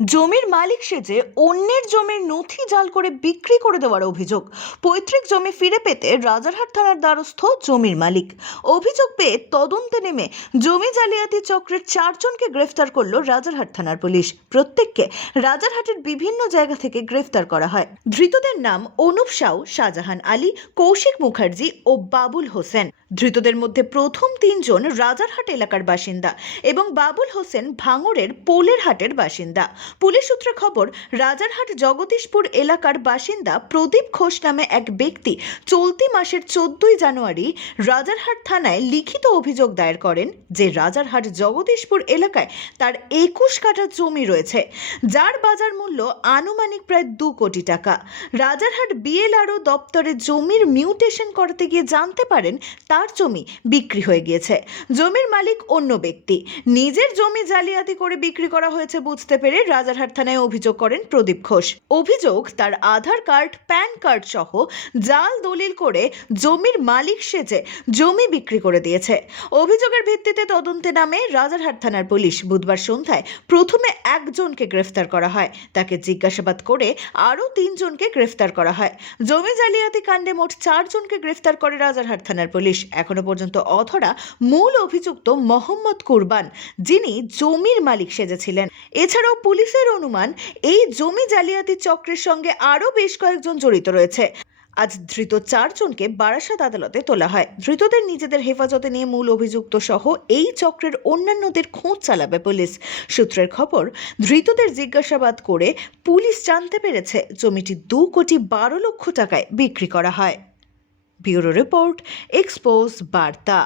জমির মালিক সেজে অন্যের জমির নথি জাল করে বিক্রি করে দেওয়ার অভিযোগ। পৈতৃক জমি ফিরে পেতে রাজারহাট থানার দ্বারস্থ জমির মালিক। অভিযোগ পেয়ে তদন্তে নেমে জমি জালিয়াতি চক্রের চারজনকে গ্রেফতার করল রাজারহাট থানার পুলিশ। প্রত্যেককে রাজারহাটের বিভিন্ন জায়গা থেকে গ্রেফতার করা হয়। ধৃতদের নাম অনুপ সাউ, শাহজাহান আলী, কৌশিক মুখার্জি ও বাবুল হোসেন। ধৃতদের মধ্যে প্রথম তিনজন রাজারহাট এলাকার বাসিন্দা এবং বাবুল হোসেন ভাঙড়ের পোলের হাটের বাসিন্দা। পুলিশ সূত্রে খবর, রাজারহাট জগদীশপুর এলাকার বাসিন্দা প্রদীপ ঘোষ নামে এক ব্যক্তি চলতি মাসের চোদ্দই জানুয়ারি রাজারহাট থানায় লিখিত অভিযোগ দায়ের করেন যে রাজারহাট জগদীশপুর এলাকায় তার একুশ কাঠা জমি রয়েছে, যার বাজার মূল্য আনুমানিক প্রায় দু কোটি টাকা। রাজারহাট বিএলআরও দপ্তরে জমির মিউটেশন করতে গিয়ে জানতে পারেন তার জমি বিক্রি হয়ে গিয়েছে। জমির মালিক অন্য ব্যক্তি। নিজের জমি জালিয়াতি করে বিক্রি করা হয়েছে বুঝতে পেরে রাজারহাট থানায় অভিযোগ করেন প্রদীপ ঘোষ। অভিযোগ, তার আধার কার্ড, প্যান কার্ড সহ জাল দলিল করে জমির মালিক সেজে জমি বিক্রি করে দিয়েছে। অভিযোগের ভিত্তিতে তদন্তে নামে রাজারহাট থানার পুলিশ বুধবার সন্ধ্যায় প্রথমে একজনকে গ্রেফতার করা হয়। তাকে জিজ্ঞাসাবাদ করে আরও তিনজনকে গ্রেফতার করা হয়। জমি জালিয়াতি কাণ্ডে মোট চারজনকে গ্রেফতার করে রাজারহাট থানার পুলিশ। এখনও পর্যন্ত অধরা মূল অভিযুক্ত মোহাম্মদ কুরবান, যিনি জমির মালিক সেজেছিলেন। এছাড়াও পুলিশের অনুমান, এই জমি জালিয়াতি চক্রের সঙ্গে আরও বেশ কয়েকজন জড়িত রয়েছে। আজ ধৃত চারজনকে বারাসাত আদালতে তোলা হয়। ধৃতদের নিজেদের হেফাজতে নিয়ে মূল অভিযুক্ত সহ এই চক্রের অন্যান্যদের খোঁজ চালাবে পুলিশ। সূত্রের খবর, ধৃতদের জিজ্ঞাসাবাদ করে পুলিশ জানতে পেরেছে জমিটি দু কোটি বারো লক্ষ টাকায় বিক্রি করা হয়। ব্যুরো রিপোর্ট, এক্সপোজ, বার্তা।